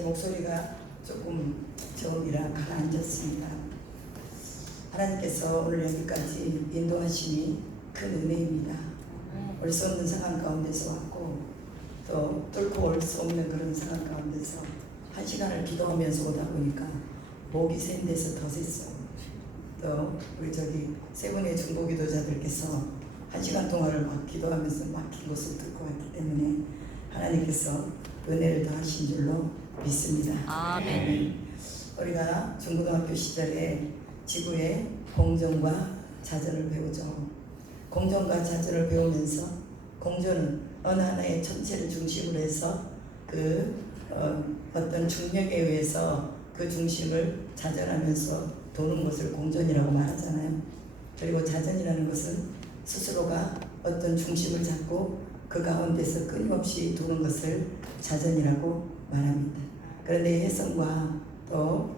제 목소리가 조금 저음이라 가라앉았습니다. 하나님께서 오늘 여기까지 인도하심이 큰 은혜입니다. 올 수 없는 상황 가운데서 왔고 또 뚫고 올 수 없는 그런 상황 가운데서 한 시간을 기도하면서 오다 보니까 목이 센 데서 더 셌어요. 또 우리 세 분의 중보기도자들께서 한 시간 동안을 막 기도하면서 막힌 것을 듣고 왔기 때문에 하나님께서 은혜를 더하신 줄로 믿습니다. 아멘. 우리가 중고등학교 시절에 지구의 공정과 자전을 배우죠. 공정과 자전을 배우면서 공정은 어느 하나의 천체를 중심으로 해서 어떤 중력에 의해서 그 중심을 자전하면서 도는 것을 공전이라고 말하잖아요. 그리고 자전이라는 것은 스스로가 어떤 중심을 잡고 그 가운데서 끊임없이 도는 것을 자전이라고 말합니다. 그런데 혜성과 또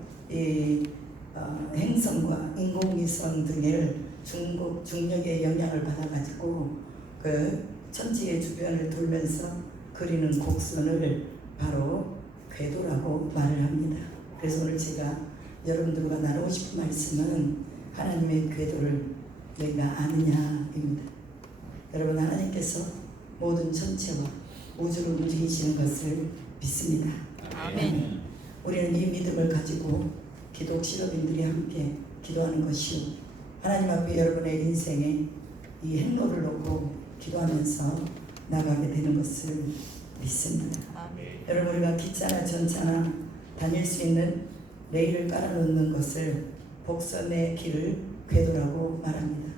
행성과 인공위성 등의 중력의 영향을 받아가지고 그 천지의 주변을 돌면서 그리는 곡선을 바로 궤도라고 말을 합니다. 그래서 오늘 제가 여러분들과 나누고 싶은 말씀은 하나님의 궤도를 너희가 아느냐입니다. 여러분, 하나님께서 모든 천체와 우주를 움직이시는 것을 믿습니다. 아멘. 우리는 이 믿음을 가지고 기독 실업인들이 함께 기도하는 것이요, 하나님 앞에 여러분의 인생에 이 행로를 놓고 기도하면서 나가게 되는 것을 믿습니다. 아멘. 여러분, 우리가 기차나 전차나 다닐 수 있는 레일을 깔아놓는 것을 복선의 길을 궤도라고 말합니다.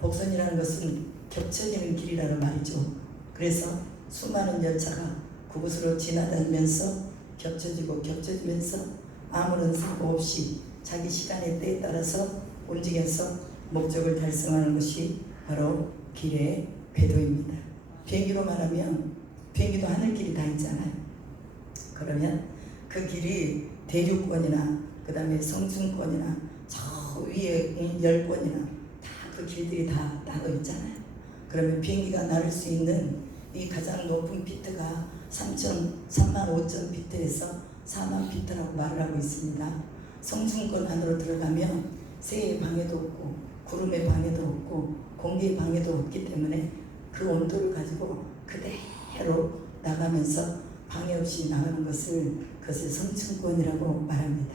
복선이라는 것은 겹쳐지는 길이라는 말이죠. 그래서 수많은 열차가 그곳으로 지나다니면서 겹쳐지면서 아무런 사고 없이 자기 시간의 때에 따라서 움직여서 목적을 달성하는 것이 바로 길의 궤도입니다. 비행기로 말하면 비행기도 하늘길이 다 있잖아요. 그러면 그 길이 대륙권이나 그 다음에 성층권이나 저 위에 열권이나 다 그 길들이 다 나눠 있잖아요. 그러면 비행기가 날을 수 있는 이 가장 높은 피트가 35,000 피트에서 4만 피트라고 말을 하고 있습니다. 성층권 안으로 들어가면 새의 방해도 없고 구름의 방해도 없고 공기의 방해도 없기 때문에 그 온도를 가지고 그대로 나가면서 방해 없이 나가는 그것을 성층권이라고 말합니다.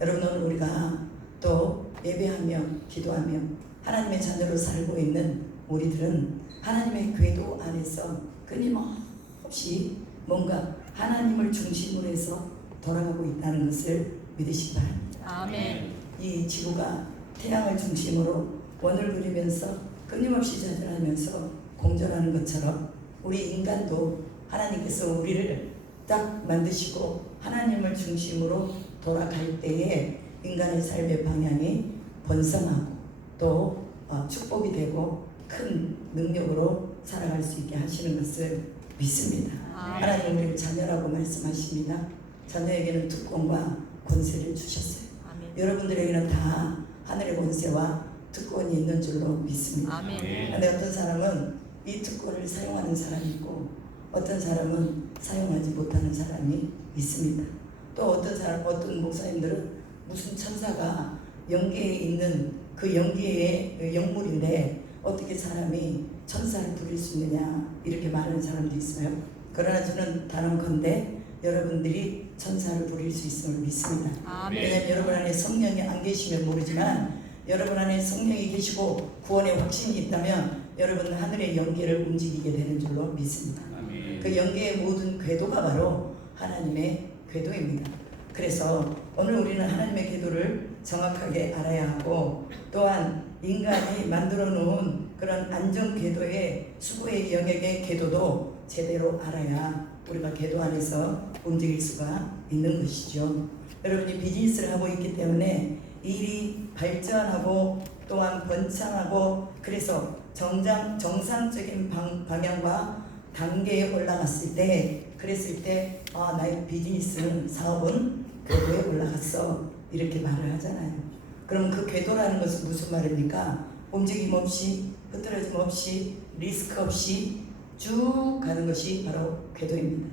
여러분, 오늘 우리가 또 예배하며 기도하며 하나님의 자녀로 살고 있는 우리들은 하나님의 궤도 안에서 끊임없이 뭔가 하나님을 중심으로 해서 돌아가고 있다는 것을 믿으시기 바랍니다. 아멘. 이 지구가 태양을 중심으로 원을 그리면서 끊임없이 자전하면서 공전하는 것처럼 우리 인간도 하나님께서 우리를 딱 만드시고 하나님을 중심으로 돌아갈 때에 인간의 삶의 방향이 번성하고 또 축복이 되고 큰 능력으로 살아갈 수 있게 하시는 것을 믿습니다. 하나님 우리를 자녀라고 말씀하십니다. 자녀에게는 특권과 권세를 주셨어요. 아멘. 여러분들에게는 다 하늘의 권세와 특권이 있는 줄로 믿습니다. 아멘. 그런데 어떤 사람은 이 특권을 사용하는 사람이 있고 어떤 사람은 사용하지 못하는 사람이 있습니다. 또 어떤 목사님들은 무슨 천사가 영계에 있는 그 영계의 영물인데 어떻게 사람이 천사를 부릴 수 있느냐 이렇게 말하는 사람도 있어요. 그러나 저는 단언컨대 여러분들이 천사를 부릴 수 있음을 믿습니다. 아멘. 왜냐하면 여러분 안에 성령이 안 계시면 모르지만 여러분 안에 성령이 계시고 구원의 확신이 있다면 여러분은 하늘의 영계를 움직이게 되는 줄로 믿습니다. 그 영계의 모든 궤도가 바로 하나님의 궤도입니다. 그래서 오늘 우리는 하나님의 궤도를 정확하게 알아야 하고 또한 인간이 만들어 놓은 그런 안전 궤도의 수고의 영역의 궤도도 제대로 알아야 우리가 궤도 안에서 움직일 수가 있는 것이죠. 여러분이 비즈니스를 하고 있기 때문에 일이 발전하고 또한 번창하고 그래서 정상적인 방향과 단계에 올라갔을 때 그랬을 때 나의 비즈니스는 사업은 궤도에 올라갔어 이렇게 말을 하잖아요. 그럼 그 궤도라는 것은 무슨 말입니까? 움직임 없이 흐트러짐 없이 리스크 없이 쭉 가는 것이 바로 궤도입니다.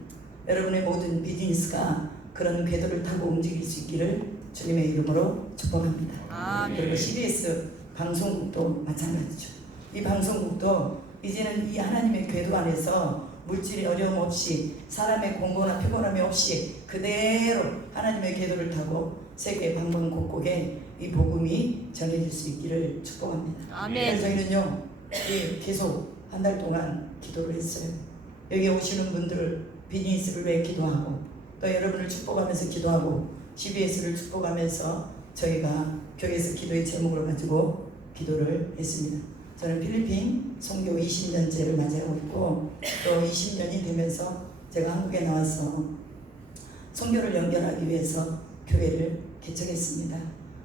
여러분의 모든 비즈니스가 그런 궤도를 타고 움직일 수 있기를 주님의 이름으로 축복합니다. 아멘. 그리고 CBS 방송국도 마찬가지죠. 이 방송국도 이제는 이 하나님의 궤도 안에서 물질의 어려움 없이 사람의 공고나 피곤함이 없이 그대로 하나님의 궤도를 타고 세계 방방곡곡에 이 복음이 전해질 수 있기를 축복합니다. 아멘. 그래서 저희는요 계속 한 달 동안 기도를 했어요. 여기 오시는 분들 비즈니스를 위해 기도하고 또 여러분을 축복하면서 기도하고 CBS를 축복하면서 저희가 교회에서 기도의 제목을 가지고 기도를 했습니다. 저는 필리핀 선교 20년째를 맞이하고 있고 또 20년이 되면서 제가 한국에 나와서 선교를 연결하기 위해서 교회를 개척했습니다.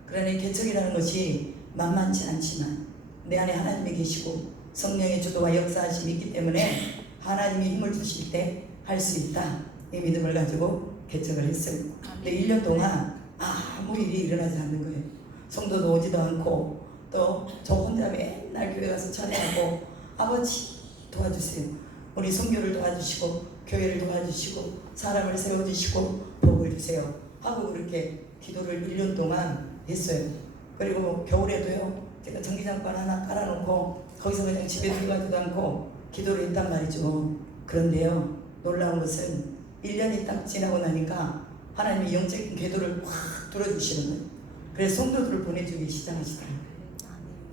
그러나 이 개척이라는 것이 만만치 않지만 내 안에 하나님이 계시고 성령의 주도와 역사하심이 있기 때문에 하나님이 힘을 주실 때 할 수 있다 이 믿음을 가지고 개척을 했어요. 근데 1년 동안 아무 일이 일어나지 않는 거예요. 성도도 오지도 않고 또 저 혼자 맨날 교회 가서 찬양하고 아버지 도와주세요. 우리 선교를 도와주시고 교회를 도와주시고 사람을 세워주시고 복을 주세요 하고 그렇게 기도를 1년 동안 했어요. 그리고 겨울에도요 제가 전기장판 하나 깔아놓고 거기서 그냥 집에 들어가지도 않고 기도를 했단 말이죠. 그런데요 놀라운 것은 1년이 딱 지나고 나니까 하나님이 영적인 궤도를 확 뚫어주시는 거예요. 그래서 성도들을 보내주기 시작하시더라고요.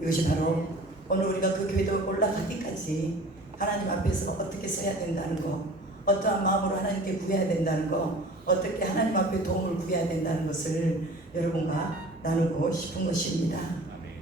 이것이 바로 오늘 우리가 그 궤도 올라가기까지 하나님 앞에서 어떻게 서야 된다는 거, 어떠한 마음으로 하나님께 구해야 된다는 거, 어떻게 하나님 앞에 도움을 구해야 된다는 것을 여러분과 나누고 싶은 것입니다.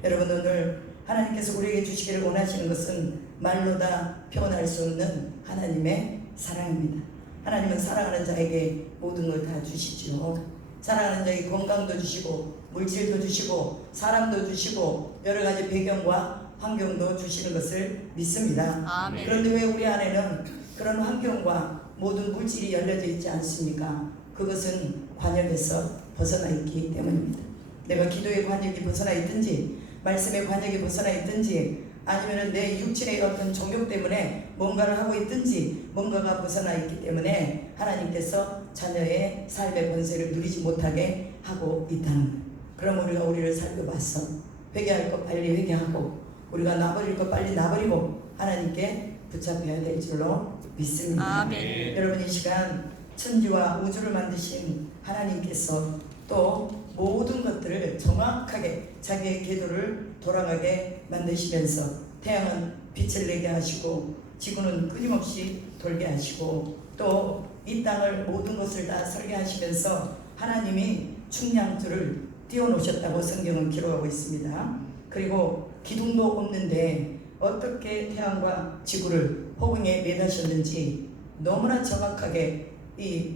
여러분 오늘 하나님께서 우리에게 주시기를 원하시는 것은 말로 다 표현할 수 없는 하나님의 사랑입니다. 하나님은 사랑하는 자에게 모든 걸 다 주시죠. 사랑하는 자에게 건강도 주시고 물질도 주시고 사람도 주시고 여러 가지 배경과 환경도 주시는 것을 믿습니다. 아멘. 그런데 왜 우리 안에는 그런 환경과 모든 물질이 열려져 있지 않습니까? 그것은 관역에서 벗어나 있기 때문입니다. 내가 기도의 관역이 벗어나 있든지 말씀의 관역이 벗어나 있든지 아니면 내 육신의 어떤 종교 때문에 뭔가를 하고 있든지 뭔가가 벗어나 있기 때문에 하나님께서 자녀의 삶의 권세를 누리지 못하게 하고 있다는 거예요. 그럼 우리가 우리를 살펴봤어. 회개할 것 빨리 회개하고 우리가 놔버릴 것 빨리 놔버리고 하나님께 붙잡혀야 될 줄로 믿습니다. 아멘. 여러분 이 시간 천지와 우주를 만드신 하나님께서 또 모든 것들을 정확하게 자기의 궤도를 돌아가게 만드시면서 태양은 빛을 내게 하시고 지구는 끊임없이 돌게 하시고 또 이 땅을 모든 것을 다 설계하시면서 하나님이 충량줄을 띄워놓으셨다고 성경은 기록하고 있습니다. 그리고 기둥도 없는데 어떻게 태양과 지구를 호응에 매다셨는지 너무나 정확하게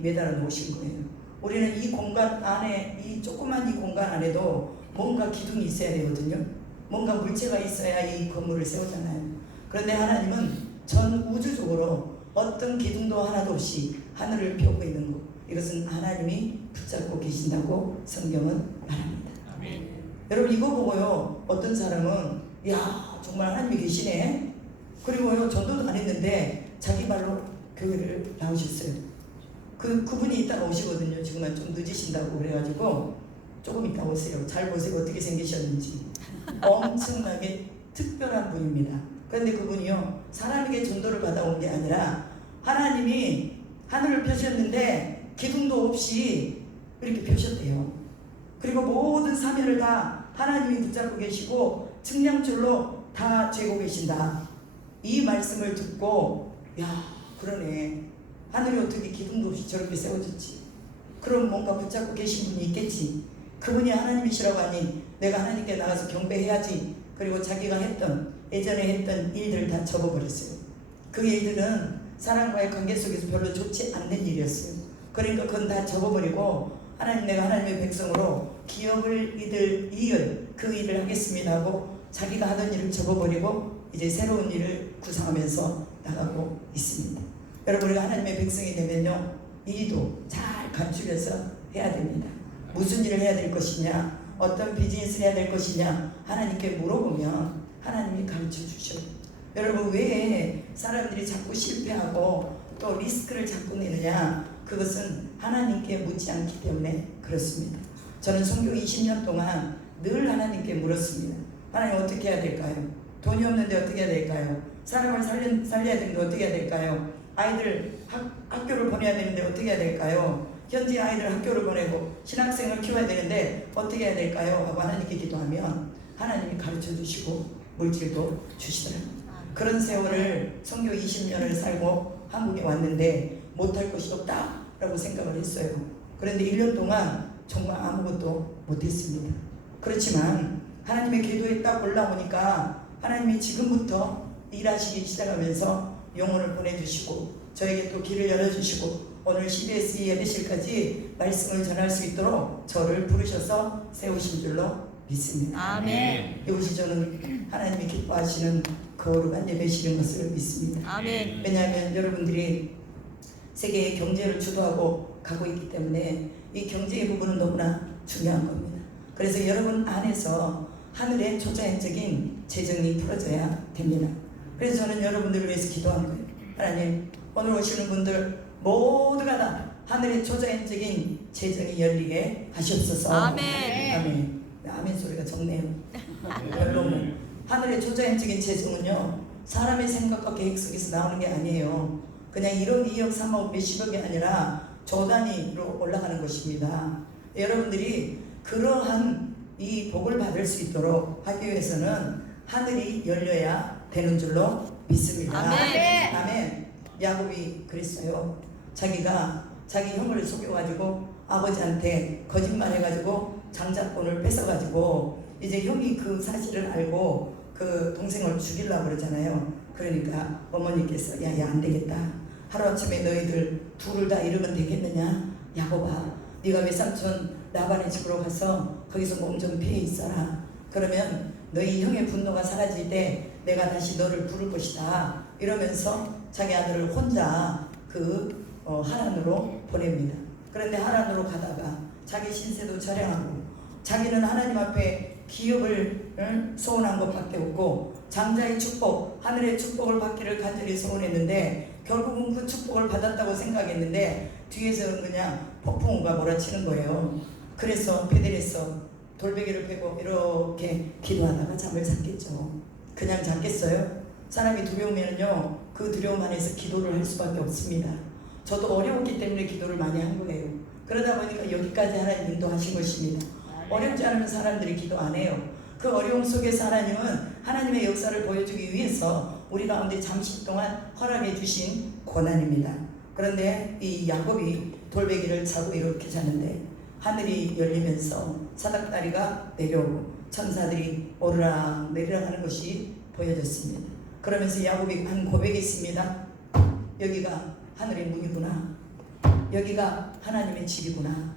매달아 놓으신 거예요. 우리는 이 공간 안에 이 조그만 이 공간 안에도 뭔가 기둥이 있어야 되거든요. 뭔가 물체가 있어야 이 건물을 세우잖아요. 그런데 하나님은 전 우주적으로 어떤 기둥도 하나도 없이 하늘을 펴고 있는 것, 이것은 하나님이 붙잡고 계신다고 성경은 말합니다. 아멘. 여러분 이거 보고요 어떤 사람은 야 정말 하나님이 계시네. 그리고요 전도도 안 했는데 자기 발로 교회를 나오셨어요. 그분이 이따가 오시거든요. 지금은 좀 늦으신다고 그래가지고 조금 이따 오세요. 잘 보세요. 어떻게 생기셨는지. 엄청나게 특별한 분입니다. 그런데 그분이요 사람에게 전도를 받아온 게 아니라 하나님이 하늘을 펴셨는데 기둥도 없이 이렇게 펴셨대요. 그리고 모든 사면을 다 하나님이 붙잡고 계시고 측량줄로 다 재고 계신다. 이 말씀을 듣고 야 그러네. 하늘이 어떻게 기둥도 없이 저렇게 세워졌지. 그럼 뭔가 붙잡고 계신 분이 있겠지. 그분이 하나님이시라고 하니 내가 하나님께 나가서 경배해야지. 그리고 자기가 예전에 했던 일들을 다 접어버렸어요. 그 일들은 사람과의 관계 속에서 별로 좋지 않는 일이었어요. 그러니까 그건 다 접어버리고 하나님 내가 하나님의 백성으로 기업을 이을 그 일을 하겠습니다 하고 자기가 하던 일을 접어버리고 이제 새로운 일을 구상하면서 나가고 있습니다. 여러분 우리가 하나님의 백성이 되면요 일도 잘 감추려서 해야 됩니다. 무슨 일을 해야 될 것이냐, 어떤 비즈니스를 해야 될 것이냐 하나님께 물어보면 하나님이 가르쳐 주셔요. 여러분 왜 사람들이 자꾸 실패하고 또 리스크를 자꾸 내느냐? 그것은 하나님께 묻지 않기 때문에 그렇습니다. 저는 선교 20년 동안 늘 하나님께 물었습니다. 하나님 어떻게 해야 될까요? 돈이 없는데 어떻게 해야 될까요? 사람을 살려야 되는데 어떻게 해야 될까요? 아이들 학교를 보내야 되는데 어떻게 해야 될까요? 현지 아이들 학교를 보내고 신학생을 키워야 되는데 어떻게 해야 될까요? 하고 하나님께 기도하면 하나님이 가르쳐 주시고 물질도 주시더라고요. 그런 세월을 선교 20년을 살고 한국에 왔는데 못할 것이 없다라고 생각을 했어요. 그런데 1년 동안 정말 아무것도 못했습니다. 그렇지만 하나님의 기도에 딱 올라오니까 하나님이 지금부터 일하시기 시작하면서 영혼을 보내주시고 저에게 또 길을 열어주시고 오늘 CBS 예배실까지 말씀을 전할 수 있도록 저를 부르셔서 세우신 줄로 믿습니다. 아멘. 이것이 저는 하나님이 기뻐하시는 거룩한 예배실인 것을 믿습니다. 아멘. 왜냐하면 여러분들이 세계의 경제를 주도하고 가고 있기 때문에 이 경제의 부분은 너무나 중요한 겁니다. 그래서 여러분 안에서 하늘의 초자연적인 재정이 풀어져야 됩니다. 그래서 저는 여러분들을 위해서 기도하는 거예요. 하나님, 오늘 오시는 분들 모두가 다 하늘의 초자연적인 재정이 열리게 하시옵소서. 아멘. 아멘. 아멘 소리가 적네요. 여러분, 하늘의 초자연적인 재정은요, 사람의 생각과 계획 속에서 나오는 게 아니에요. 그냥 1억, 2억, 3억, 몇십억이 아니라 조 단위로 올라가는 것입니다. 여러분들이 그러한 이 복을 받을 수 있도록 하기 위해서는 하늘이 열려야 되는 줄로 믿습니다. 아멘. 아멘. 야곱이 그랬어요. 자기가 자기 형을 속여가지고 아버지한테 거짓말해가지고 장자권을 뺏어가지고 이제 형이 그 사실을 알고 그 동생을 죽이려고 그러잖아요. 그러니까 어머니께서 야 안 되겠다. 하루아침에 너희들 둘을 다 잃으면 되겠느냐? 야곱아, 네가 외삼촌 라반의 집으로 가서 거기서 몸 좀 피해 있어라. 그러면 너희 형의 분노가 사라질 때 내가 다시 너를 부를 것이다. 이러면서 자기 아들을 혼자 그 하란으로 보냅니다. 그런데 하란으로 가다가 자기 신세도 절약하고 자기는 하나님 앞에 기업을 소원한 것밖에 없고 장자의 축복, 하늘의 축복을 받기를 간절히 소원했는데 결국은 그 축복을 받았다고 생각했는데 뒤에서는 그냥 폭풍우가 몰아치는 거예요. 그래서 베델에서 돌베개를 펴고 이렇게 기도하다가 잠을 잤겠죠. 그냥 잤겠어요? 사람이 두려우면요, 그 두려움 안에서 기도를 할 수밖에 없습니다. 저도 어려웠기 때문에 기도를 많이 한 거예요. 그러다 보니까 여기까지 하나님 인도하신 것입니다. 어렵지 않으면 사람들이 기도 안 해요. 그 어려움 속에서 하나님은 하나님의 역사를 보여주기 위해서 우리 가운데 잠시 동안 허락해 주신 고난입니다. 그런데 이 야곱이 돌베개를 차고 이렇게 자는데 하늘이 열리면서 사닥다리가 내려오고 천사들이 오르락 내리락 하는 것이 보여졌습니다. 그러면서 야곱이 한 고백이 있습니다. 여기가 하늘의 문이구나. 여기가 하나님의 집이구나.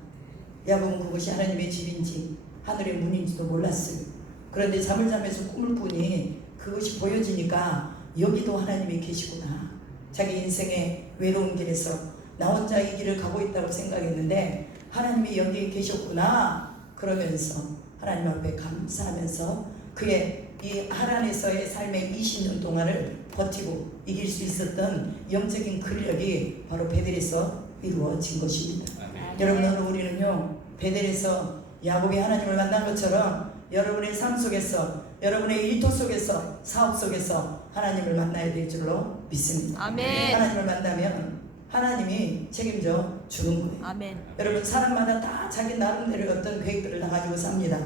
야곱은 그것이 하나님의 집인지 하늘의 문인지도 몰랐어요. 그런데 잠을 자면서 꿈을 꾸니 그것이 보여지니까 여기도 하나님이 계시구나. 자기 인생의 외로운 길에서 나 혼자 이 길을 가고 있다고 생각했는데 하나님이 여기에 계셨구나. 그러면서 하나님 앞에 감사하면서 그의 이 하란에서의 삶의 20년 동안을 버티고 이길 수 있었던 영적인 근력이 바로 베델에서 이루어진 것입니다. 여러분, 오늘 우리는요, 베델에서 야곱이 하나님을 만난 것처럼 여러분의 삶 속에서, 여러분의 일터 속에서, 사업 속에서 하나님을 만나야 될 줄로 믿습니다. 아멘. 하나님을 만나면 하나님이 책임져 주는 거예요. 아멘. 여러분, 사람마다 다 자기 나름대로 어떤 계획들을 다 가지고 삽니다.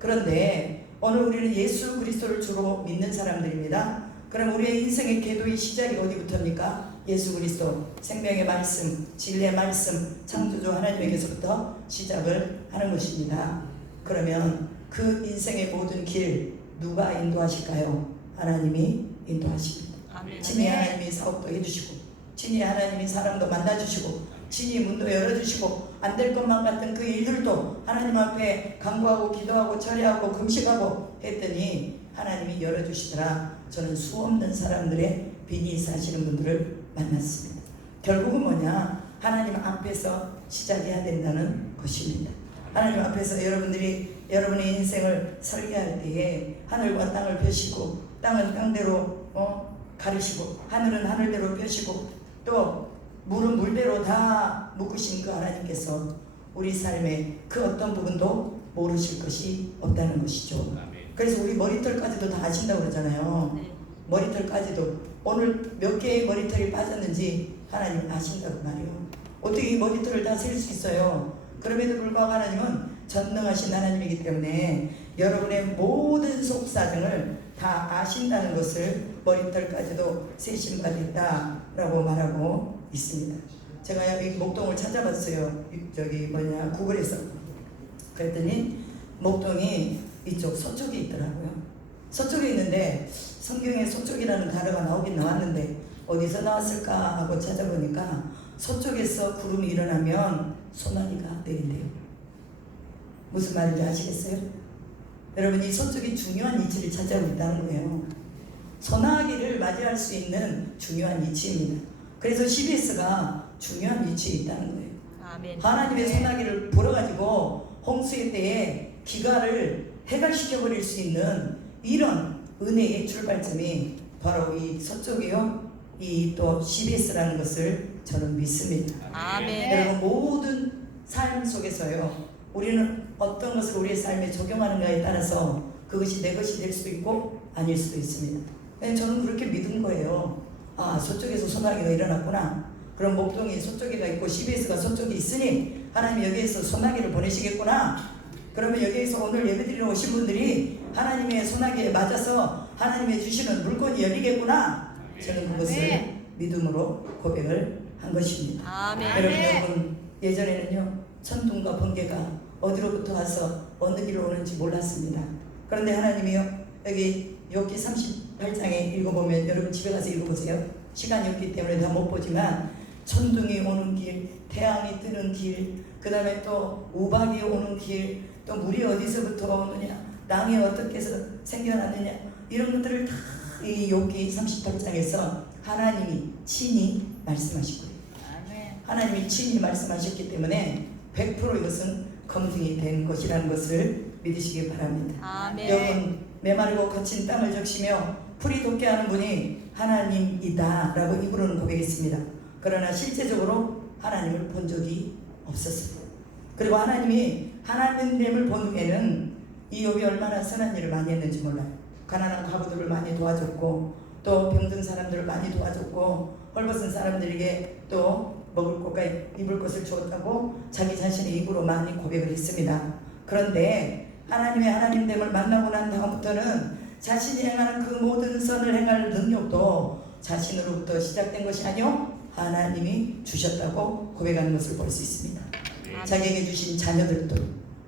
그런데 오늘 우리는 예수 그리스도를 주로 믿는 사람들입니다. 그럼 우리의 인생의 궤도의 시작이 어디부터입니까? 예수 그리스도, 생명의 말씀, 진리의 말씀, 창조주 하나님에게서부터 시작을 하는 것입니다. 그러면 그 인생의 모든 길 누가 인도하실까요? 하나님이 인도하십니다. 아멘. 친히 하나님이 사업도 해주시고, 친히 하나님이 사람도 만나주시고, 친히 문도 열어주시고, 안 될 것만 같은 그 일들도 하나님 앞에 간구하고 기도하고 절야하고 금식하고 했더니 하나님이 열어주시더라. 저는 수없는 사람들의 빈이 사시는 분들을 만났습니다. 결국은 뭐냐? 하나님 앞에서 시작해야 된다는 것입니다. 하나님 앞에서 여러분들이 여러분의 인생을 설계할 때에 하늘과 땅을 펴시고 땅은 땅대로 가르시고 하늘은 하늘대로 펴시고 또 물은 물대로 다 묶으신 그 하나님께서 우리 삶의 그 어떤 부분도 모르실 것이 없다는 것이죠. 그래서 우리 머리털까지도 다 아신다고 그러잖아요. 네. 머리털까지도 오늘 몇 개의 머리털이 빠졌는지 하나님 아신다고 말이에요. 어떻게 이 머리털을 다 셀 수 있어요? 그럼에도 불구하고 하나님은 전능하신 하나님이기 때문에 여러분의 모든 속사정을 다 아신다는 것을 머리털까지도 세신 바 됐다라고 말하고 있습니다. 제가 여기 목동을 찾아봤어요. 구글에서. 그랬더니 목동이 이쪽 서쪽에 있더라고요. 서쪽에 있는데 성경에 서쪽이라는 단어가 나오긴 나왔는데 어디서 나왔을까 하고 찾아보니까 서쪽에서 구름이 일어나면 소나기가 내린대요. 무슨 말인지 아시겠어요? 여러분, 이 서쪽이 중요한 위치를 차지하고 있다는 거예요. 소나기를 맞이할 수 있는 중요한 위치입니다. 그래서 CBS가 중요한 위치에 있다는 거예요. 아멘. 하나님의 소나기를 불어가지고 홍수의 때에 기가를 해갈시켜버릴 수 있는 이런 은혜의 출발점이 바로 이 서쪽이요, 이 또 CBS라는 것을 저는 믿습니다. 아멘. 여러분, 모든 삶 속에서요, 우리는 어떤 것을 우리의 삶에 적용하는가에 따라서 그것이 내 것이 될 수도 있고 아닐 수도 있습니다. 저는 그렇게 믿은 거예요. 아, 서쪽에서 소나기가 일어났구나. 그럼 목동이 서쪽에가 있고 CBS가 서쪽에 있으니 하나님 여기에서 소나기를 보내시겠구나. 그러면 여기에서 오늘 예배드리러 오신 분들이 하나님의 소나기에 맞아서 하나님의 주시는 물건이 열리겠구나. 저는 그것을 믿음으로 고백을 한 것입니다. 아멘. 여러분, 예전에는요, 천둥과 번개가 어디로부터 와서 어느 길로 오는지 몰랐습니다. 그런데 하나님이요, 여기 욥기 38장에 읽어보면, 여러분 집에 가서 읽어보세요. 시간이 없기 때문에 다 못 보지만 천둥이 오는 길, 태양이 뜨는 길, 그 다음에 또 우박이 오는 길, 또 물이 어디서부터 오느냐, 땅이 어떻게 해서 생겨났느냐, 이런 것들을 다 이 욥기 38장에서 하나님이 친히 말씀하시고, 하나님이 친히 말씀하셨기 때문에 100% 이것은 검증이 된 것이라는 것을 믿으시기 바랍니다. 아멘. 여러분, 메마르고 거친 땅을 적시며 풀이 돋게 하는 분이 하나님이다 라고 입으로는 고백했습니다. 그러나 실제적으로 하나님을 본 적이 없었어요. 그리고 하나님이 하나님됨을 본 후에는 이 욥이 얼마나 선한 일을 많이 했는지 몰라요. 가난한 과부들을 많이 도와줬고, 또 병든 사람들을 많이 도와줬고, 헐벗은 사람들에게 또 먹을 것과 입을 것을 주었다고 자기 자신의 입으로 많이 고백을 했습니다. 그런데 하나님의 하나님됨을 만나고 난 다음부터는 자신이 행하는 그 모든 선을 행할 능력도 자신으로부터 시작된 것이 아니요, 하나님이 주셨다고 고백하는 것을 볼 수 있습니다. 자기에게 주신 자녀들도,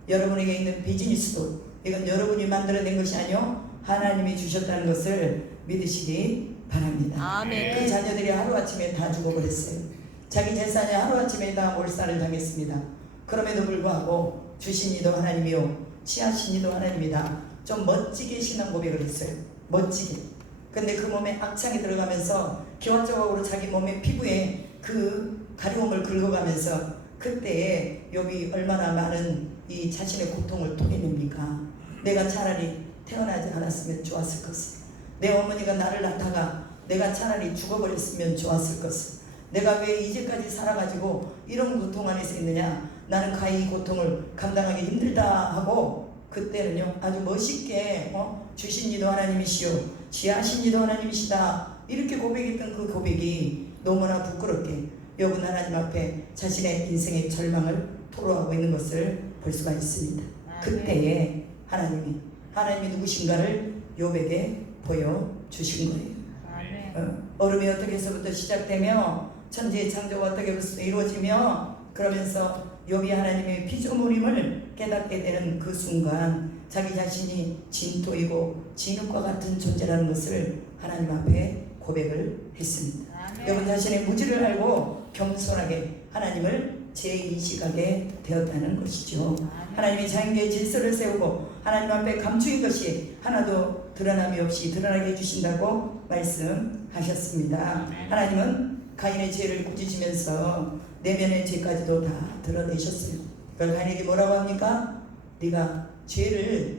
여러분에게 있는 비즈니스도 이건 여러분이 만들어낸 것이 아니요, 하나님이 주셨다는 것을 믿으시기 바랍니다. 아멘. 그 자녀들이 하루아침에 다 죽어버렸어요. 자기 재산이 하루아침에 다 몰살을 당했습니다. 그럼에도 불구하고 주신 이도 하나님이요, 취하신 이도 하나님이다. 좀 멋지게 신앙 고백을 했어요. 멋지게. 근데 그 몸에 악창이 들어가면서 기와 조각으로 자기 몸의 피부에 그 가려움을 긁어가면서 그때에 욥이 얼마나 많은 이 자신의 고통을 토해냅니까? 내가 차라리 태어나지 않았으면 좋았을 것을, 내 어머니가 나를 낳다가 내가 차라리 죽어버렸으면 좋았을 것을, 내가 왜 이제까지 살아가지고 이런 고통 안에서 있느냐, 나는 가히 이 고통을 감당하기 힘들다 하고, 그때는요 아주 멋있게 주신 이도 하나님이시오, 지하신 이도 하나님이시다, 이렇게 고백했던 그 고백이 너무나 부끄럽게 욥은 하나님 앞에 자신의 인생의 절망을 토로하고 있는 것을 볼 수가 있습니다. 그때에 하나님이 누구신가를 욥에게 보여주신 거예요. 얼음이 어떻게 해서부터 시작되며 천지의 창조가 어떻게 해서 이루어지며, 그러면서 욥이 하나님의 피조물임을 깨닫게 되는 그 순간 자기 자신이 진토이고 진흙과 같은 존재라는 것을 하나님 앞에 고백을 했습니다. 욥은 자신의 무지를 알고 겸손하게 하나님을 재인식하게 되었다는 것이죠. 하나님이 자연계의 질서를 세우고 하나님 앞에 감추인 것이 하나도 드러남이 없이 드러나게 해주신다고 말씀하셨습니다. 하나님은 가인의 죄를 꾸짖으면서 내면의 죄까지도 다 드러내셨어요. 그걸 가인에게 뭐라고 합니까? 네가 죄를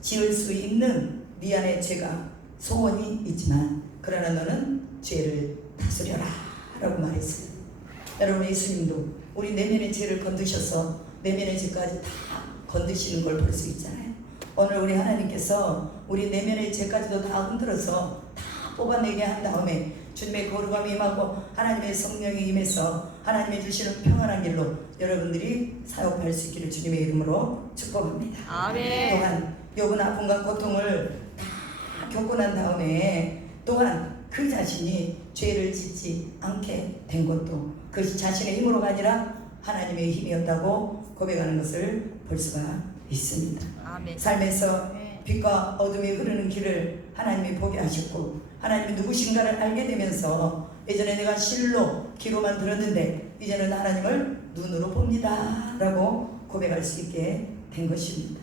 지을 수 있는 네 안에 죄가 소원이 있지만 그러나 너는 죄를 다스려라 라고 말했어요. 여러분, 예수님도 우리 내면의 죄를 건드셔서 내면의 죄까지 다 건드시는 걸 볼 수 있잖아요. 오늘 우리 하나님께서 우리 내면의 죄까지도 다 흔들어서 다 뽑아내게 한 다음에 주님의 거룩함이 임하고 하나님의 성령이 임해서 하나님의 주시는 평안한 길로 여러분들이 사역할 수 있기를 주님의 이름으로 축복합니다. 아멘. 또한 욥은 아픔과 고통을 다 겪고 난 다음에 또한 그 자신이 죄를 짓지 않게 된 것도 그것이 자신의 힘으로가 아니라 하나님의 힘이었다고 고백하는 것을 볼 수가 있습니다. 아멘. 삶에서 빛과 어둠이 흐르는 길을 하나님이 보게 하셨고 하나님이 누구신가를 알게 되면서 예전에 내가 실로 귀로만 들었는데 이제는 하나님을 눈으로 봅니다 라고 고백할 수 있게 된 것입니다.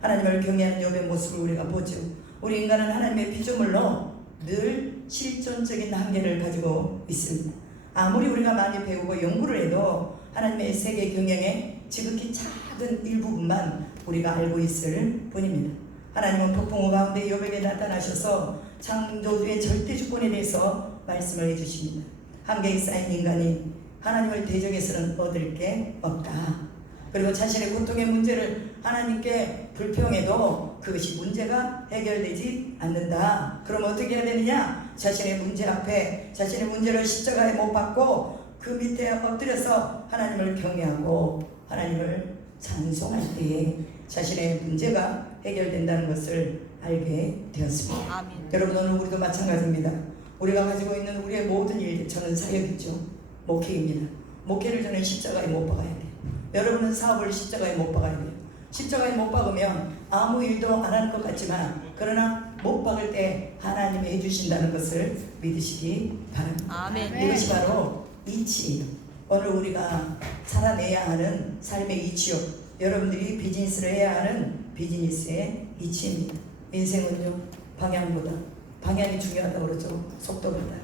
하나님을 경외하는 욥의 모습을 우리가 보죠. 우리 인간은 하나님의 피조물로 늘 실존적인 한계를 가지고 있습니다. 아무리 우리가 많이 배우고 연구를 해도 하나님의 세계 경영의 지극히 작은 일부분만 우리가 알고 있을 뿐입니다. 하나님은 폭풍우 가운데 욥에게 나타나셔서 창조주의 절대 주권에 대해서 말씀을 해주십니다. 한계에 쌓인 인간이 하나님을 대적해서는 얻을 게 없다. 그리고 자신의 고통의 문제를 하나님께 불평해도 그것이 문제가 해결되지 않는다. 그럼 어떻게 해야 되느냐? 자신의 문제 앞에 자신의 문제를 십자가에 못 박고 그 밑에 엎드려서 하나님을 경외하고 하나님을 찬송할 때에 자신의 문제가 해결된다는 것을 알게 되었습니다. 아멘. 여러분, 오늘 우리도 마찬가지입니다. 우리가 가지고 있는 우리의 모든 일, 저는 사역이죠. 목회입니다. 목회를 저는 십자가에 못 박아야 돼요. 여러분은 사업을 십자가에 못 박아야 돼요. 십자가에 못 박으면 아무 일도 안 하는 것 같지만 그러나 못 박을 때 하나님이 해주신다는 것을 믿으시기 바랍니다. 아멘. 이것이 바로 이치예요. 오늘 우리가 살아내야 하는 삶의 이치요. 여러분들이 비즈니스를 해야 하는 비즈니스의 이치입니다. 인생은요, 방향이 중요하다고 그러죠. 속도보다.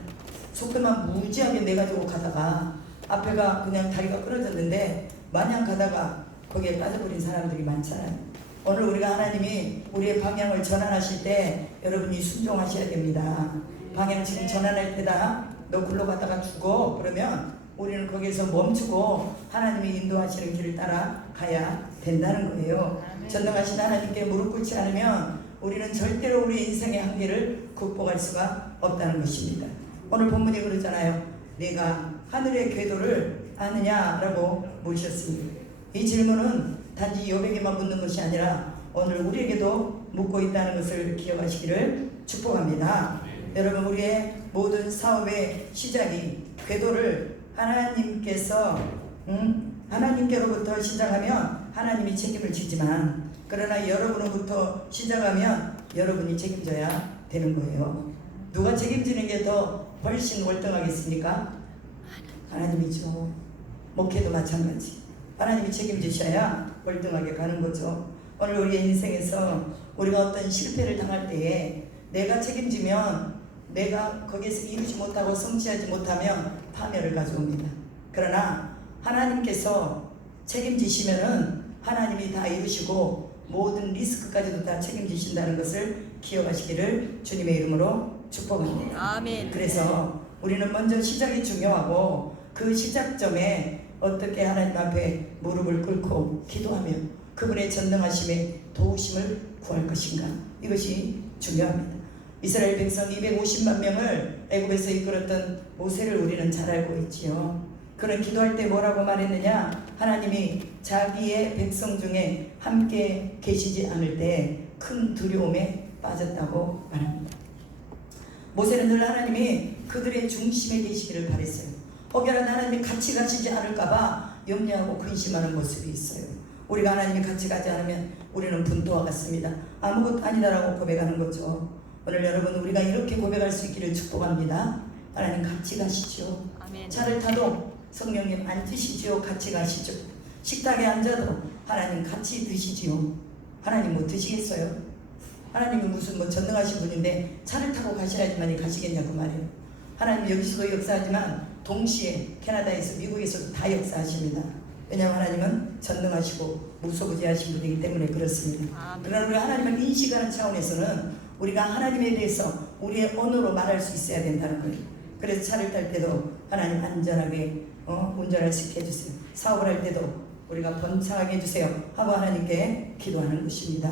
속도만 무지하게 내가지고 가다가 앞에가 그냥 다리가 끊어졌는데 마냥 가다가 거기에 빠져버린 사람들이 많잖아요. 오늘 우리가 하나님이 우리의 방향을 전환하실 때 여러분이 순종하셔야 됩니다. 방향 지금 전환할 때다. 너 굴러 가다가 죽어. 그러면 우리는 거기에서 멈추고 하나님이 인도하시는 길을 따라 가야 된다는 거예요. 전능하신 하나님께 무릎 꿇지 않으면 우리는 절대로 우리 인생의 한계를 극복할 수가 없다는 것입니다. 오늘 본문이 그러잖아요. 내가 하늘의 궤도를 아느냐라고 물으셨습니다. 이 질문은 단지 욥에게만 묻는 것이 아니라 오늘 우리에게도 묻고 있다는 것을 기억하시기를 축복합니다. 여러분, 우리의 모든 사업의 시작이 궤도를 하나님께로부터 시작하면 하나님이 책임을 지지만 그러나 여러분으로부터 시작하면 여러분이 책임져야 되는 거예요. 누가 책임지는 게 더 훨씬 월등하겠습니까? 하나님이죠. 목회도 마찬가지. 하나님이 책임지셔야 월등하게 가는 거죠. 오늘 우리의 인생에서 우리가 어떤 실패를 당할 때에 내가 책임지면 내가 거기에서 이루지 못하고 성취하지 못하면 파멸을 가져옵니다. 그러나 하나님께서 책임지시면은 하나님이 다 이루시고 모든 리스크까지도 다 책임지신다는 것을 기억하시기를 주님의 이름으로 축복합니다. 아멘. 그래서 우리는 먼저 시작이 중요하고 그 시작점에 어떻게 하나님 앞에 무릎을 꿇고 기도하며 그분의 전능하심에 도우심을 구할 것인가, 이것이 중요합니다. 이스라엘 백성 250만 명을 애굽에서 이끌었던 모세를 우리는 잘 알고 있지요. 그는 기도할 때 뭐라고 말했느냐? 하나님이 자기의 백성 중에 함께 계시지 않을 때 큰 두려움에 빠졌다고 말합니다. 모세는 늘 하나님이 그들의 중심에 계시기를 바랬어요. 혹여나 하나님이 같이 가시지 않을까봐 염려하고 근심하는 모습이 있어요. 우리가 하나님이 같이 가지 않으면 우리는 분토와 같습니다. 아무것도 아니다라고 고백하는 거죠. 오늘 여러분, 우리가 이렇게 고백할 수 있기를 축복합니다. 하나님 같이 가시죠. 아멘. 차를 타도 성령님 앉으시지요. 같이 가시죠. 식탁에 앉아도 하나님 같이 드시지요. 하나님 뭐 드시겠어요? 하나님이 무슨 전능하신 분인데 차를 타고 가셔야지만이 가시겠냐고 말이에요. 하나님 여기서도 역사하지만 동시에 캐나다에서 미국에서도 다 역사하십니다. 왜냐하면 하나님은 전능하시고 무소부지하신 분이기 때문에 그렇습니다. 그러나 우리가 하나님을 인식하는 차원에서는 우리가 하나님에 대해서 우리의 언어로 말할 수 있어야 된다는 거예요. 그래서 차를 탈 때도 하나님 안전하게 운전할 수 있게 해주세요. 사업을 할 때도 우리가 번창하게 해주세요 하고 하나님께 기도하는 것입니다.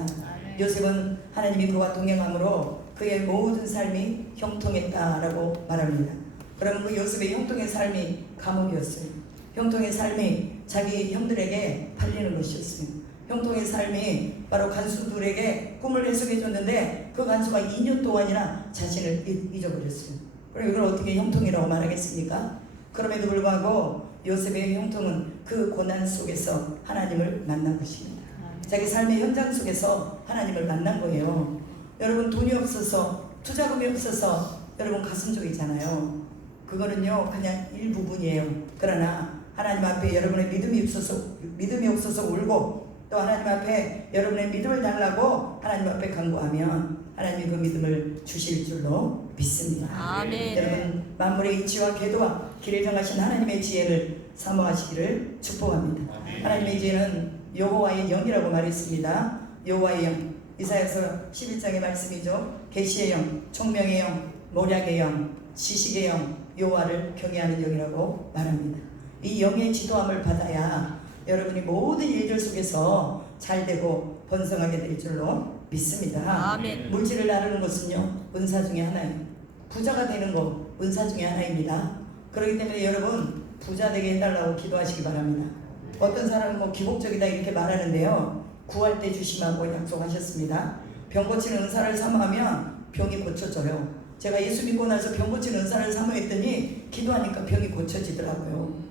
요셉은 하나님이 그와 동행함으로 그의 모든 삶이 형통했다라고 말합니다. 그러면 그 요셉의 형통의 삶이 감옥이었어요. 형통의 삶이 자기 형들에게 팔리는 것이었어요. 형통의 삶이 바로 간수들에게 꿈을 해석해 줬는데 그 간수가 2년 동안이나 자신을 잊어버렸어요. 그럼 이걸 어떻게 형통이라고 말하겠습니까? 그럼에도 불구하고 요셉의 형통은 그 고난 속에서 하나님을 만난 것입니다. 자기 삶의 현장 속에서 하나님을 만난 거예요. 여러분, 돈이 없어서, 투자금이 없어서 여러분 가슴 조이잖아요. 그거는요 그냥 일부분이에요. 그러나 하나님 앞에 여러분의 믿음이 없어서 울고, 또 하나님 앞에 여러분의 믿음을 달라고 하나님 앞에 간구하면 하나님이 그 믿음을 주실 줄로 믿습니다. 아멘. 여러분, 만물의 이치와 궤도와 길을 정하신 하나님의 지혜를 사모하시기를 축복합니다. 하나님의 지혜는 여호와의 영이라고 말했습니다. 여호와의 영, 이사야서 11장의 말씀이죠. 계시의 영, 총명의 영, 모략의 영, 지식의 영, 여호와를 경외하는 영이라고 말합니다. 이 영의 지도함을 받아야 여러분이 모든 일들 속에서 잘되고 번성하게 될 줄로 믿습니다. 아멘. 물질을 나누는 것은요 은사 중에 하나예요. 부자가 되는 거 은사 중에 하나입니다. 그렇기 때문에 여러분 부자 되게 해달라고 기도하시기 바랍니다. 어떤 사람은 기복적이다 이렇게 말하는데요, 구할 때 주시라고 약속하셨습니다. 병 고치는 은사를 사모하면 병이 고쳐져요. 제가 예수 믿고 나서 병 고치는 은사를 사모했더니 기도하니까 병이 고쳐지더라고요.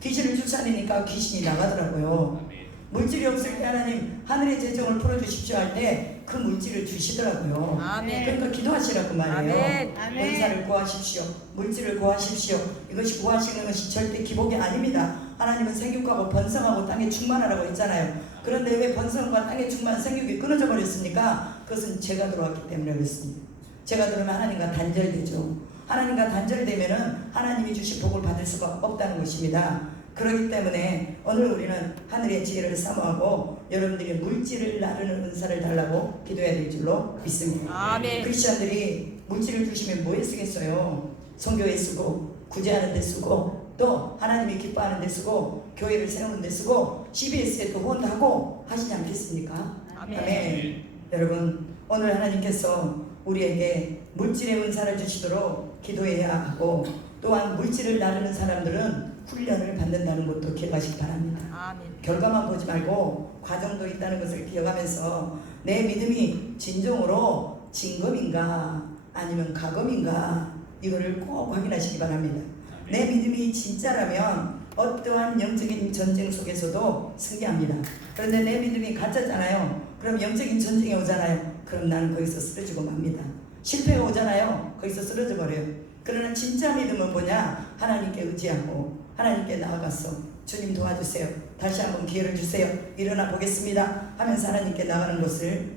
귀신을 쫓아내니까 귀신이 나가더라고요. 물질이 없을 때 하나님 하늘의 재정을 풀어주십시오 할 때 그 물질을 주시더라고요. 아멘. 그러니까 기도하시라고 말해요. 아멘. 은사를 구하십시오. 물질을 구하십시오. 이것이 구하시는 것이 절대 기복이 아닙니다. 하나님은 생육하고 번성하고 땅에 충만하라고 했잖아요. 그런데 왜 번성과 땅에 충만한 생육이 끊어져 버렸습니까? 그것은 죄가 들어왔기 때문에 그렇습니다. 죄가 들어오면 하나님과 단절되죠. 하나님과 단절되면은 하나님이 주신 복을 받을 수가 없다는 것입니다. 그렇기 때문에 오늘 우리는 하늘의 지혜를 사모하고 여러분들이 물질을 나르는 은사를 달라고 기도해야 될 줄로 믿습니다. 아멘. 크리스천들이 물질을 주시면 뭐에 쓰겠어요? 선교에 쓰고, 구제하는 데 쓰고, 또 하나님이 기뻐하는 데 쓰고, 교회를 세우는 데 쓰고, CBS에도 후원하고 하시지 않겠습니까? 아멘. 여러분, 오늘 하나님께서 우리에게 물질의 은사를 주시도록 기도해야 하고, 또한 물질을 나르는 사람들은 훈련을 받는다는 것도 기억하시기 바랍니다. 아멘. 결과만 보지 말고 과정도 있다는 것을 기억하면서 내 믿음이 진정으로 진검인가 아니면 가검인가 이거를 꼭 확인하시기 바랍니다. 내 믿음이 진짜라면 어떠한 영적인 전쟁 속에서도 승리합니다. 그런데 내 믿음이 가짜잖아요. 그럼 영적인 전쟁이 오잖아요. 그럼 나는 거기서 쓰러지고 맙니다. 실패가 오잖아요. 거기서 쓰러져 버려요. 그러나 진짜 믿음은 뭐냐? 하나님께 의지하고 하나님께 나아가서 주님 도와주세요. 다시 한번 기회를 주세요. 일어나 보겠습니다 하면서 하나님께 나가는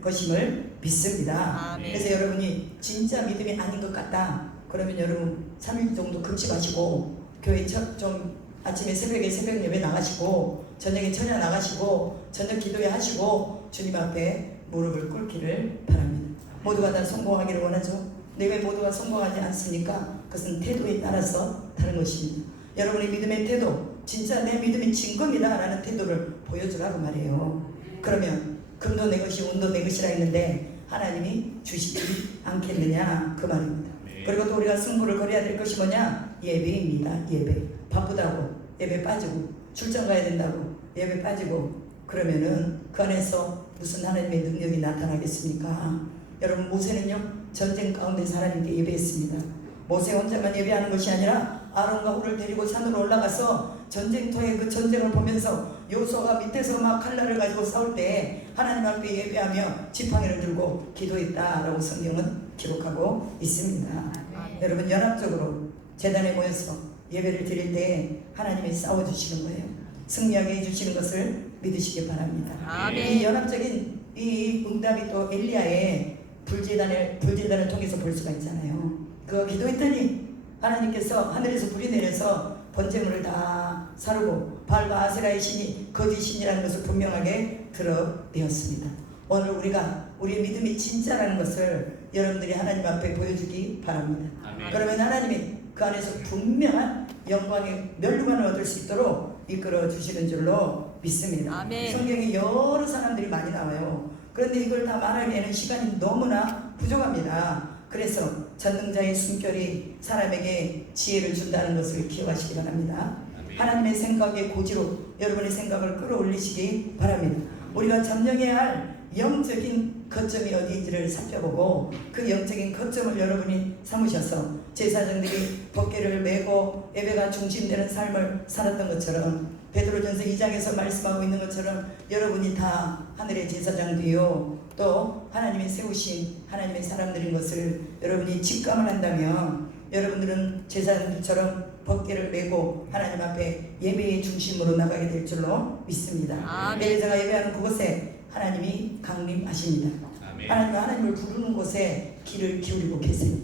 것임을 믿습니다. 아멘. 그래서 여러분이 진짜 믿음이 아닌 것 같다. 그러면 여러분 3일 정도 금식하시고 교회 좀 아침에 새벽에 새벽 예배 나가시고 저녁에 천야 나가시고 저녁 기도회 하시고 주님 앞에 무릎을 꿇기를 바랍니다. 모두가 다 성공하기를 원하죠. 근데 왜 모두가 성공하지 않습니까? 그것은 태도에 따라서 다른 것입니다. 여러분의 믿음의 태도, 진짜 내 믿음이 진검이다 라는 태도를 보여주라고 말이에요. 그러면 금도 내 것이 운도 내 것이라 했는데 하나님이 주시지 않겠느냐 그 말입니다. 그리고 또 우리가 승부를 걸어야 될 것이 뭐냐? 예배입니다. 예배. 바쁘다고 예배 빠지고 출장 가야 된다고 예배 빠지고 그러면은 그 안에서 무슨 하나님의 능력이 나타나겠습니까? 여러분, 모세는요 전쟁 가운데서 하나님께 예배했습니다. 모세 혼자만 예배하는 것이 아니라 아론과 홀을 데리고 산으로 올라가서 전쟁터의 그 전쟁을 보면서 여호수아가 밑에서 막 칼날을 가지고 싸울 때 하나님 앞에 예배하며 지팡이를 들고 기도했다라고 성경은 기록하고 있습니다. 여러분, 연합적으로 제단에 모여서 예배를 드릴 때 하나님이 싸워주시는 거예요. 승리하게 해주시는 것을 믿으시기 바랍니다. 아멘. 이 연합적인 이 응답이 또 엘리야의 불제단을 통해서 볼 수가 있잖아요. 그 기도했더니 하나님께서 하늘에서 불이 내려서 번제물을 다 사르고 바알과 아세라의 신이 거짓신이라는 것을 분명하게 드러내었습니다. 오늘 우리가 우리의 믿음이 진짜라는 것을 여러분들이 하나님 앞에 보여주기 바랍니다. 아멘. 그러면 하나님이 그 안에서 분명한 영광의 멸류관을 얻을 수 있도록 이끌어 주시는 줄로 믿습니다. 아멘. 성경에 여러 사람들이 많이 나와요. 그런데 이걸 다 말하기에는 시간이 너무나 부족합니다. 그래서 전능자의 숨결이 사람에게 지혜를 준다는 것을 기억하시기 바랍니다. 하나님의 생각의 고지로 여러분의 생각을 끌어올리시기 바랍니다. 우리가 점령해야 할 영적인 거점이 어디인지를 살펴보고 그 영적인 거점을 여러분이 삼으셔서 제사장들이 법궤를 메고 예배가 중심되는 삶을 살았던 것처럼 베드로전서 2장에서 말씀하고 있는 것처럼 여러분이 다 하늘의 제사장들이요 또 하나님이 세우신 하나님의 사람들인 것을 여러분이 직감을 한다면 여러분들은 제사장들처럼 법궤를 메고 하나님 앞에 예배의 중심으로 나가게 될 줄로 믿습니다. 아멘. 예배자가 예배하는 그곳에 하나님이 강림하십니다. 하나님을 부르는 곳에 귀를 기울이고 계세요.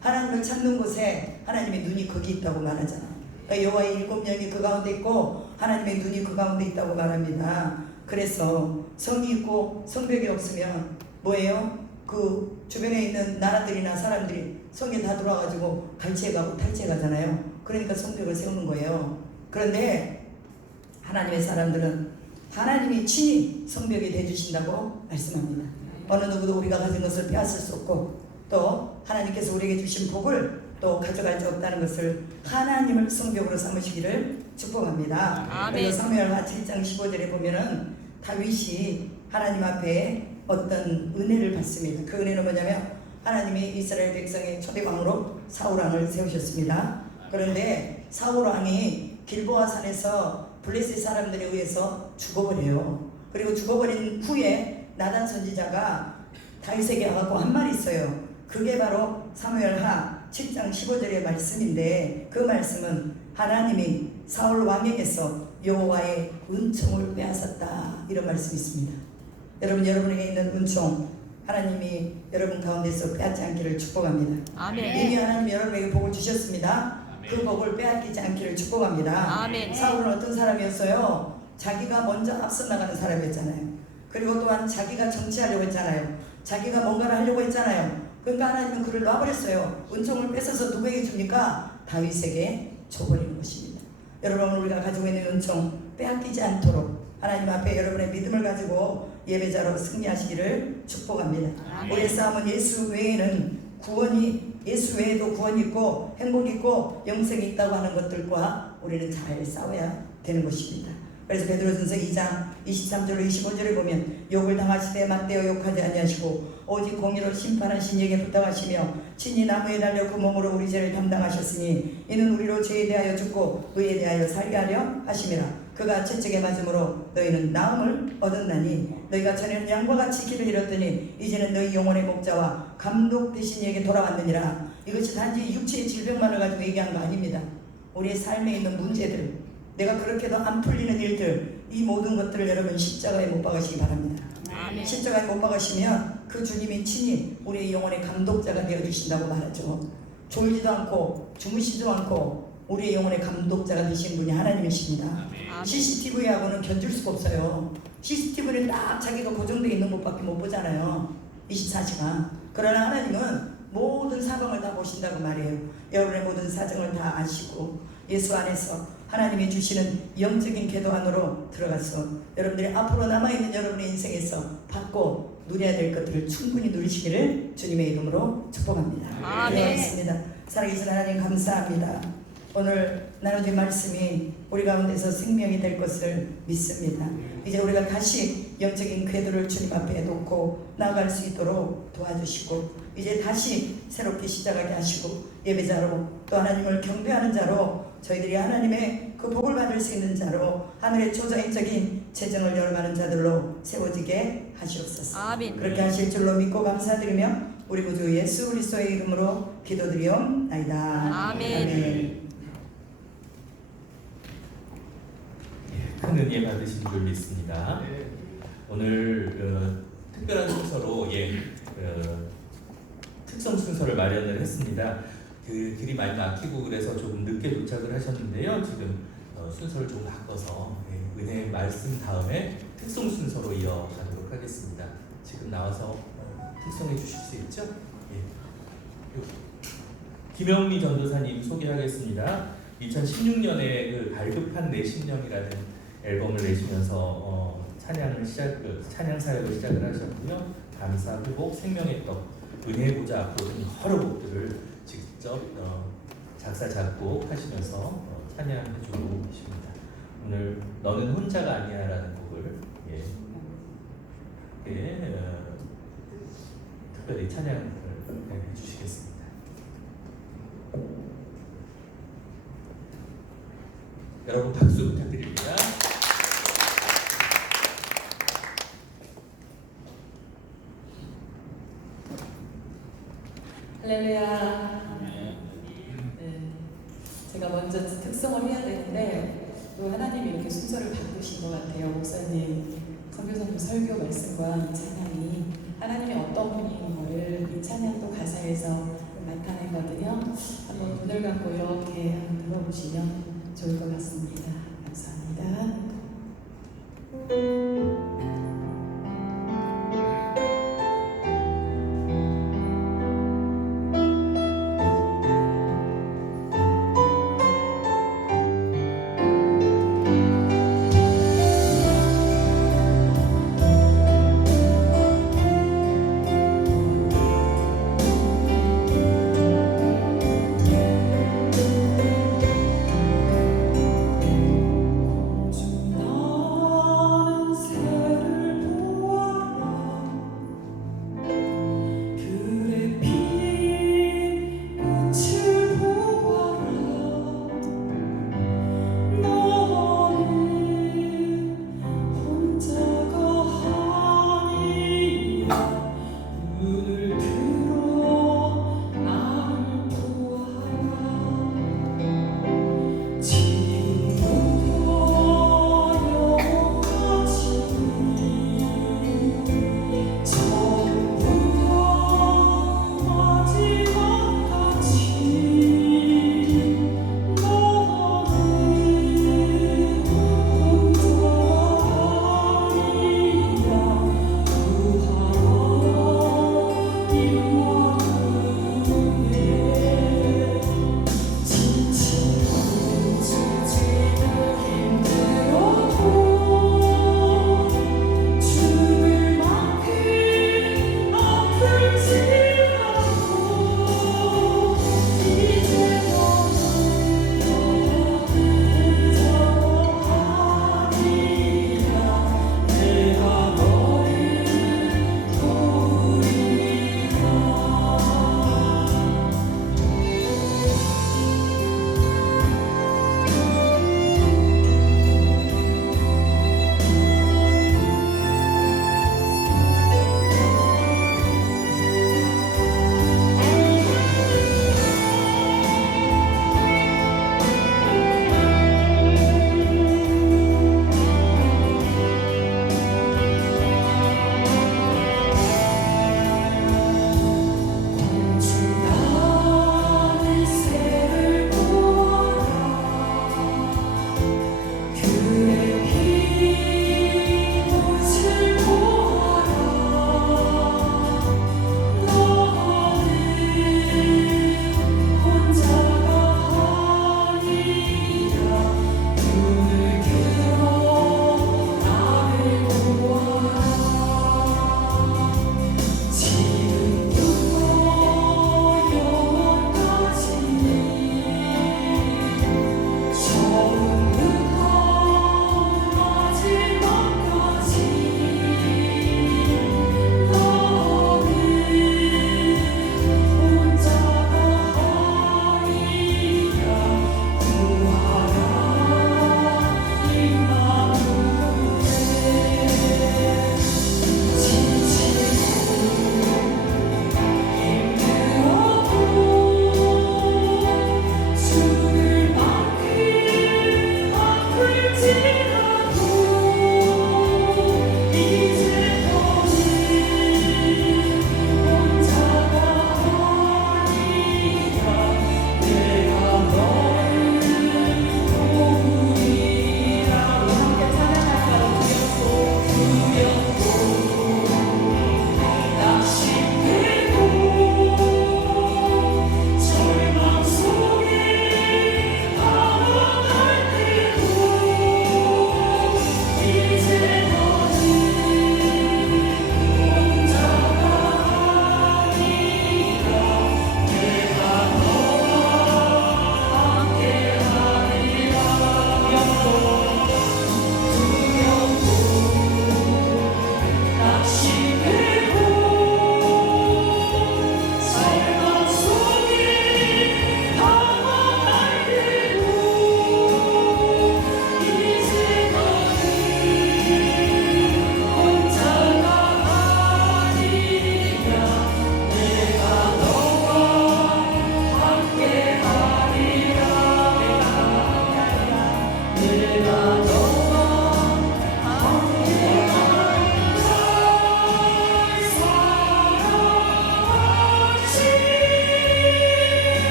하나님을 찾는 곳에 하나님의 눈이 거기 있다고 말하잖아요. 그러니까 여호와의 7명이 그 가운데 있고 하나님의 눈이 그 가운데 있다고 말합니다. 그래서 성이 있고 성벽이 없으면 뭐예요? 그 주변에 있는 나라들이나 사람들이 성에 다 들어와가지고 갈취해가고 탈취해가잖아요. 그러니까 성벽을 세우는 거예요. 그런데 하나님의 사람들은 하나님이 친히 성벽이 되어주신다고 말씀합니다. 어느 누구도 우리가 가진 것을 빼앗을 수 없고 또 하나님께서 우리에게 주신 복을 또 가져갈 수 없다는 것을 하나님을 성벽으로 삼으시기를 축복합니다. 아멘. 그리고 사무엘하 7장 15절에 보면은 다윗이 하나님 앞에 어떤 은혜를 받습니다. 그 은혜는 뭐냐면 하나님이 이스라엘 백성의 초대왕으로 사울왕을 세우셨습니다. 그런데 사울왕이 길보아 산에서 블레셋 사람들에 의해서 죽어버려요. 그리고 죽어버린 후에 나단 선지자가 다윗에게 와갖고 한 말이 있어요. 그게 바로 사무엘하 7장 15절의 말씀인데 그 말씀은 하나님이 사울 왕에게서 여호와의 은총을 빼앗았다 이런 말씀이 있습니다. 여러분에게 있는 은총 하나님이 여러분 가운데서 빼앗지 않기를 축복합니다. 아멘. 이미 하나님 여러분에게 복을 주셨습니다. 그 복을 빼앗기지 않기를 축복합니다. 아멘. 사울은 어떤 사람이었어요? 자기가 먼저 앞서 나가는 사람이었잖아요. 그리고 또한 자기가 정치하려고 했잖아요. 자기가 뭔가를 하려고 했잖아요. 그러니까 하나님은 그를 놔버렸어요. 은총을 뺏어서 누구에게 줍니까? 다윗에게 줘버리는 것입니다. 여러분 우리가 가지고 있는 은총 빼앗기지 않도록 하나님 앞에 여러분의 믿음을 가지고 예배자로 승리하시기를 축복합니다. 아멘. 우리의 싸움은 예수 외에는 예수 외에도 구원이 있고 행복이 있고 영생이 있다고 하는 것들과 우리는 잘 싸워야 되는 것입니다. 그래서 베드로전서 2장 23절로 25절에 보면 욕을 당하시되 맞대어 욕하지 아니하시고 오직 공의로 심판하신 이에게 부탁하시며 친히 나무에 달려 그 몸으로 우리 죄를 담당하셨으니 이는 우리로 죄에 대하여 죽고 의에 대하여 살게 하려 하심이라. 그가 채찍에 맞음으로 너희는 나음을 얻었나니 너희가 전에는 양과 같이 길을 잃었더니 이제는 너희 영혼의 목자와 감독 되신 이에게 돌아왔느니라. 이것이 단지 육체의 질병만을 가지고 얘기한 거 아닙니다. 우리의 삶에 있는 문제들, 내가 그렇게도 안 풀리는 일들, 이 모든 것들을 여러분 십자가에 못 박으시기 바랍니다. 아멘. 십자가에 못 박으시면 그 주님이 친히 우리의 영혼의 감독자가 되어주신다고 말하죠. 졸지도 않고 주무시지도 않고 우리의 영혼의 감독자가 되신 분이 하나님이십니다. 아멘. CCTV하고는 견줄 수가 없어요. CCTV는 딱 자기가 고정되어 있는 곳밖에 못 보잖아요. 24시간. 그러나 하나님은 모든 사방을 다 보신다고 말해요. 여러분의 모든 사정을 다 아시고 예수 안에서 하나님이 주시는 영적인 궤도 안으로 들어가서 여러분들이 앞으로 남아있는 여러분의 인생에서 받고 누려야 될 것들을 충분히 누리시기를 주님의 이름으로 축복합니다. 아멘. 기도하겠습니다. 살아계신 하나님 감사합니다. 오늘 나눠진 말씀이 우리 가운데서 생명이 될 것을 믿습니다. 이제 우리가 다시 영적인 궤도를 주님 앞에 놓고 나아갈 수 있도록 도와주시고 이제 다시 새롭게 시작하게 하시고 예배자로 또 하나님을 경배하는 자로 저희들이 하나님의 그 복을 받을 수 있는 자로 하늘의 초자연적인 재정을 열어가는 자들로 세워지게 하시옵소서. 아멘. 그렇게 하실 줄로 믿고 감사드리며 우리 구주 예수 그리스도의 이름으로 기도드리옵나이다. 아멘. 큰 은혜 받으신 줄 믿습니다. 오늘 특별한 순서로 특성 순서를 마련을 했습니다. 그 길이 많이 막히고 그래서 조금 늦게 도착을 하셨는데요. 지금 순서를 좀 바꿔서 은혜 말씀 다음에 특송 순서로 이어가도록 하겠습니다. 지금 나와서 특송해 주실 수 있죠? 김영미 전도사님 소개하겠습니다. 2016년에 그 갈급한 내 심령이라는 앨범을 내시면서 찬양 사역을 시작을 하셨고요. 감사, 회복, 생명의 떡, 은혜의 보좌 앞으로 등 여러 곡들을 직접 작사 작곡하시면서 찬양해주고 계십니다. 오늘 너는 혼자가 아니야라는 곡을 특별히 찬양을 해주시겠습니다. 여러분 박수 부탁드립니다. 할렐루야. 네, 제가 먼저 특성을 해야 되는데 또 하나님이 이렇게 순서를 바꾸신 것 같아요. 목사님, 선교사님 설교 말씀과 이 찬양이 하나님이 어떤 분인 거를 이 찬양도 가사에서 나타내거든요. 한번 눈을 감고 이렇게 한번 들어보시면 좋을 것 같습니다. 감사합니다. 주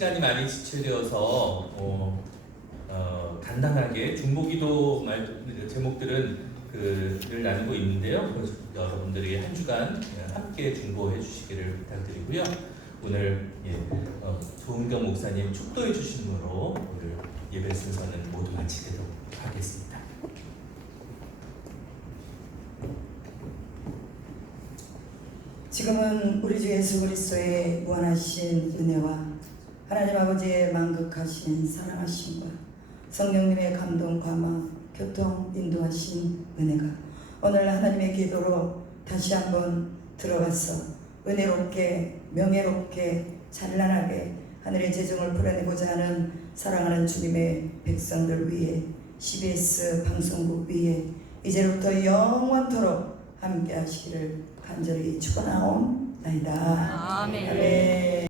시간이 많이 지체되어서 간단하게 중보기도 제목들은 를 나누고 있는데요. 그래서 여러분들이 한 주간 함께 중보해 주시기를 부탁드리고요. 오늘 조은경 목사님 축도해 주심으로 오늘 예배 순서는 모두 마치도록 하겠습니다. 지금은 우리 주 예수 그리스도의 무한하신 은혜와 하나님 아버지의 만극하신 사랑하심과 성령님의 감동, 감화, 교통, 인도하신 은혜가 오늘 하나님의 기도로 다시 한번 들어가서 은혜롭게, 명예롭게, 찬란하게 하늘의 재정을 풀어내고자 하는 사랑하는 주님의 백성들 위해 CBS 방송국 위에 이제부터 영원토록 함께 하시기를 간절히 축원하옵나이다. 아멘. 아멘.